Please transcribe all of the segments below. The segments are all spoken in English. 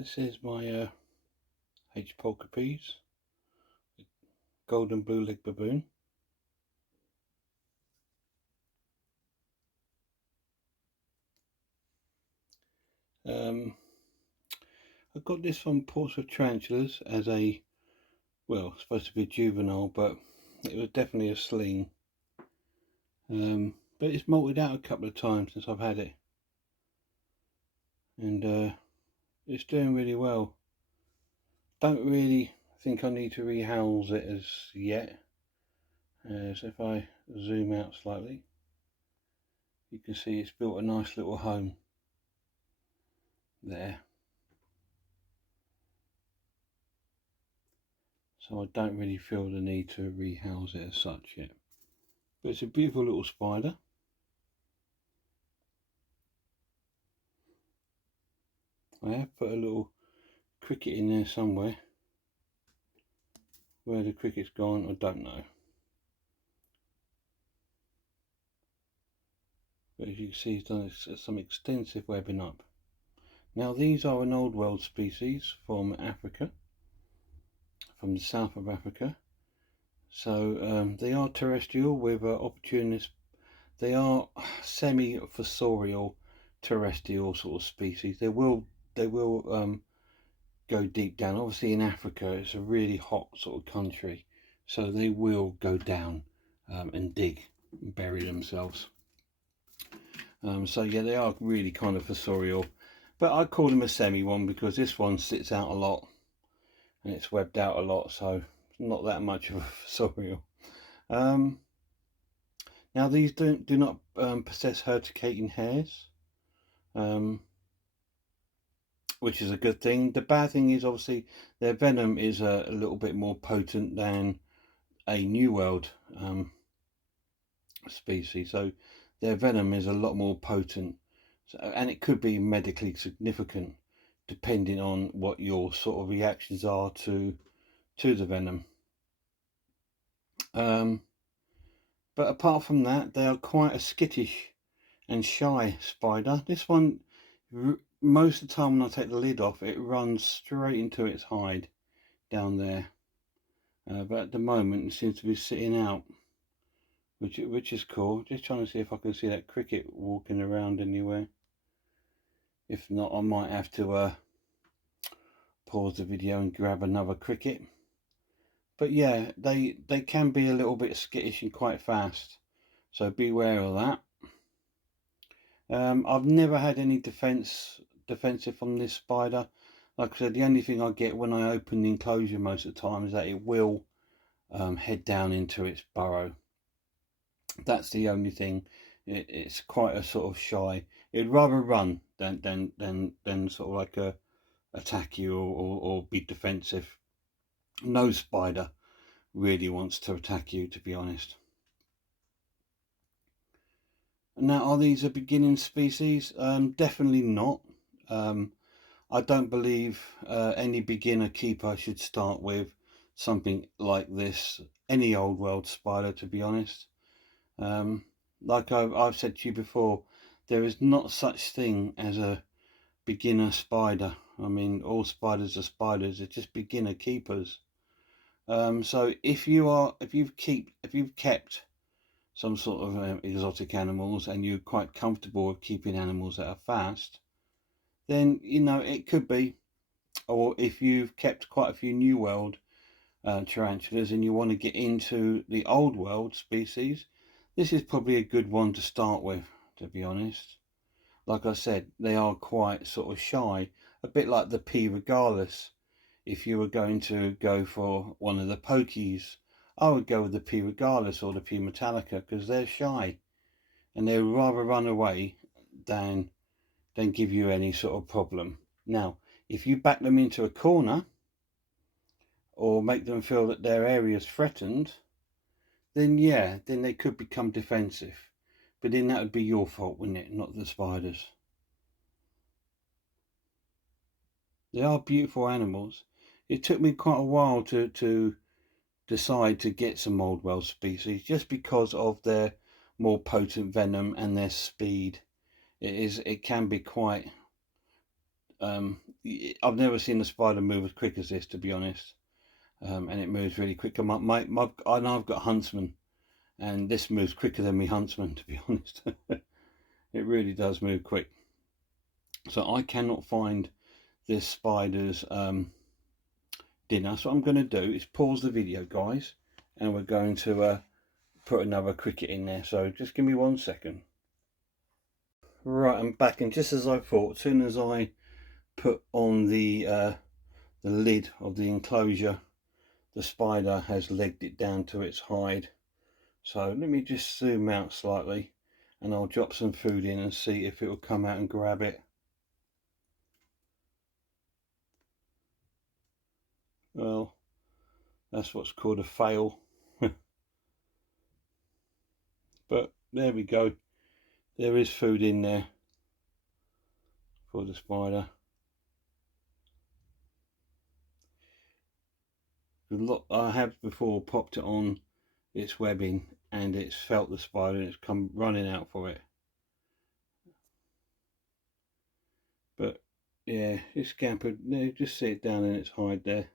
This is my H. pulchripes, golden blue leg baboon. I got this from Tarantulas as a, well, supposed to be a juvenile, but it was definitely a sling. But it's molted out a couple of times since I've had it, and it's doing really well. Don't really think I need to rehouse it as yet. So if I zoom out slightly, you can see it's built a nice little home there. So I don't really feel the need to rehouse it as such yet. But it's a beautiful little spider. I have put a little cricket in there somewhere. Where the cricket's gone, I don't know. But as you can see, he's done some extensive webbing up. Now these are an old world species from Africa, from the south of Africa. So they are terrestrial with opportunists. They are semi-fossorial terrestrial sort of species. They will go deep down. Obviously in Africa it's a really hot sort of country, so they will go down and dig and bury themselves. So yeah, they are really kind of fossorial, but I call them a semi one because this one sits out a lot and it's webbed out a lot, so not that much of a fossorial. Now these do not possess urticating hairs, which is a good thing. The bad thing is obviously their venom is a little bit more potent than a New World species, so their venom is a lot more potent, and it could be medically significant depending on what your sort of reactions are to the venom. But apart from that, they are quite a skittish and shy spider. This one, most of the time when I take the lid off, it runs straight into its hide down there. But at the moment it seems to be sitting out, which is cool. Just trying to see if I can see that cricket walking around anywhere. If not, I might have to pause the video and grab another cricket. But yeah, they can be a little bit skittish and quite fast, so beware of that. I've never had any defensive from this spider. Like I said, the only thing I get when I open the enclosure most of the time is that it will head down into its burrow. That's the only thing. It's quite a sort of shy. It'd rather run than sort of like attack you or be defensive. No spider really wants to attack you, to be honest. Now, are these a beginning species? Definitely not. I don't believe any beginner keeper should start with something like this, any old world spider, to be honest. Like I've said to you before, there is not such thing as a beginner spider. I mean, all spiders are spiders. They're just beginner keepers. So if you've kept some sort of exotic animals and you're quite comfortable with keeping animals that are fast, then you know it could be. Or if you've kept quite a few New World tarantulas and you want to get into the Old World species, this is probably a good one to start with, to be honest. Like I said, they are quite sort of shy, a bit like the P. regalis. If you were going to go for one of the pokies, I would go with the P. regalis or the P. metallica because they're shy and they would rather run away than give you any sort of problem. Now, if you back them into a corner or make them feel that their area is threatened, then yeah, then they could become defensive. But then that would be your fault, wouldn't it? Not the spiders. They are beautiful animals. It took me quite a while to decide to get some old world species just because of their more potent venom and their speed. It can be quite I've never seen a spider move as quick as this, to be honest. And it moves really quick. I know I've got huntsman, and this moves quicker than me huntsman, to be honest. It really does move quick. So I cannot find this spider's dinner. So what I'm going to do is pause the video, guys, and we're going to put another cricket in there. So just give me 1 second. Right, I'm back, and just as I thought, as soon as I put on the lid of the enclosure, the spider has legged it down to its hide. So let me just zoom out slightly, and I'll drop some food in and see if it will come out and grab it. Well, that's what's called a fail. But there we go. There is food in there for the spider. I have before popped it on its webbing and it's felt the spider and it's come running out for it. But yeah, it scampered. Just see it down in its hide there.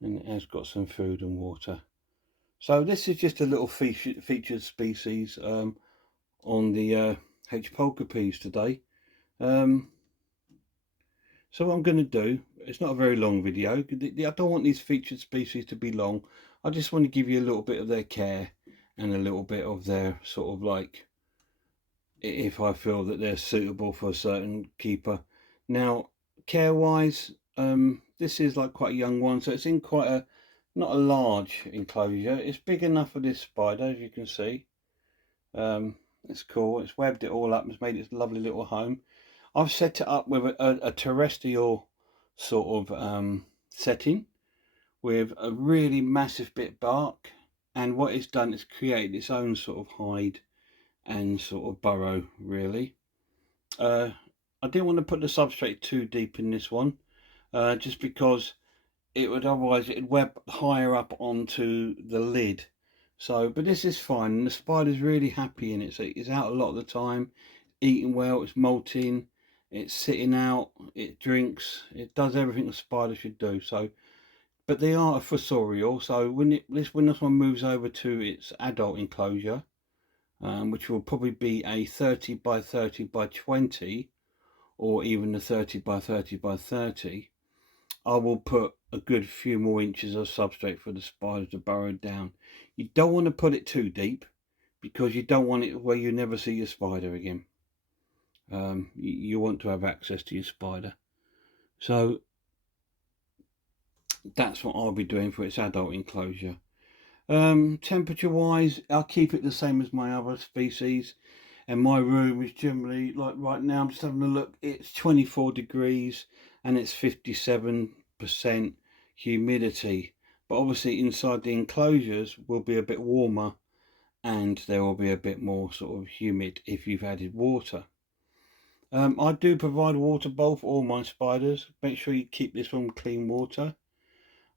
And it has got some food and water. So this is just a little featured species on the H. pulchripes today. So what I'm going to do, it's not a very long video. I don't want these featured species to be long. I just want to give you a little bit of their care and a little bit of their sort of like, if I feel that they're suitable for a certain keeper. Now, care wise, this is like quite a young one, so it's in quite a, not a large enclosure. It's big enough for this spider, as you can see. It's cool. It's webbed it all up. It's made its lovely little home. I've set it up with a terrestrial sort of setting with a really massive bit of bark, and what it's done is create its own sort of hide and sort of burrow, really. I didn't want to put the substrate too deep in this one, just because it would otherwise it'd web higher up onto the lid. So, but this is fine, and the spider's really happy in it. So it's out a lot of the time, eating well, it's molting, it's sitting out, it drinks, it does everything a spider should do. So, but they are a fossorial. So when this one moves over to its adult enclosure, which will probably be a 30 by 30 by 20, or even a 30 by 30 by 30. I will put a good few more inches of substrate for the spider to burrow down. You don't want to put it too deep, because you don't want it where you never see your spider again. You want to have access to your spider. So that's what I'll be doing for its adult enclosure. Temperature wise, I'll keep it the same as my other species. And my room is generally, like right now, I'm just having a look, it's 24 degrees and it's 57% humidity. But obviously inside the enclosures will be a bit warmer, and there will be a bit more sort of humid if you've added water. I do provide water bowl for all my spiders. Make sure you keep this one clean water.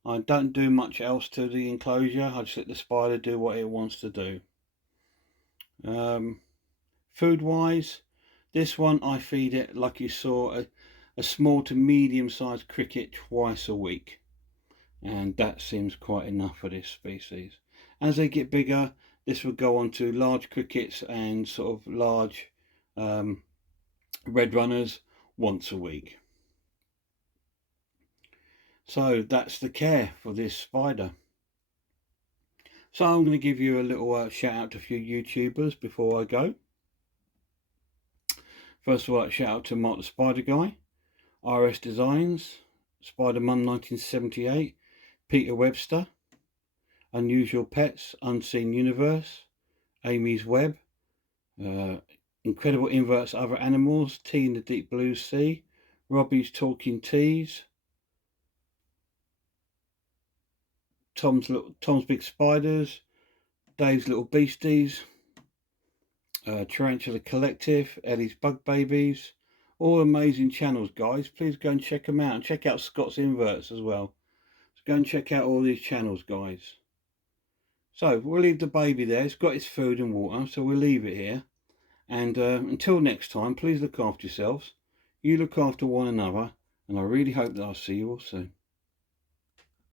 I don't do much else to the enclosure. I just let the spider do what it wants to do. Food wise, this one I feed it, like you saw, a small to medium sized cricket twice a week, and that seems quite enough for this species. As they get bigger, this will go on to large crickets and sort of large red runners once a week. So that's the care for this spider. So I'm going to give you a little shout out to a few YouTubers before I go. First of all, shout out to Mark the Spider Guy, RS Designs, Spider-Man 1978, Peter Webster, Unusual Pets, Unseen Universe, Amy's Web, Incredible Inverts Other Animals, Tea in the Deep Blue Sea, Robbie's Talking Teas, Tom's Big Spiders, Dave's Little Beasties, Tarantula Collective, Ellie's Bug Babies, all amazing channels, guys. Please go and check them out, and check out Scott's Inverts as well. So go and check out all these channels, guys. So we'll leave the baby there. It's got its food and water, so we'll leave it here. And until next time, please look after yourselves. You look after one another, and I really hope that I'll see you all soon.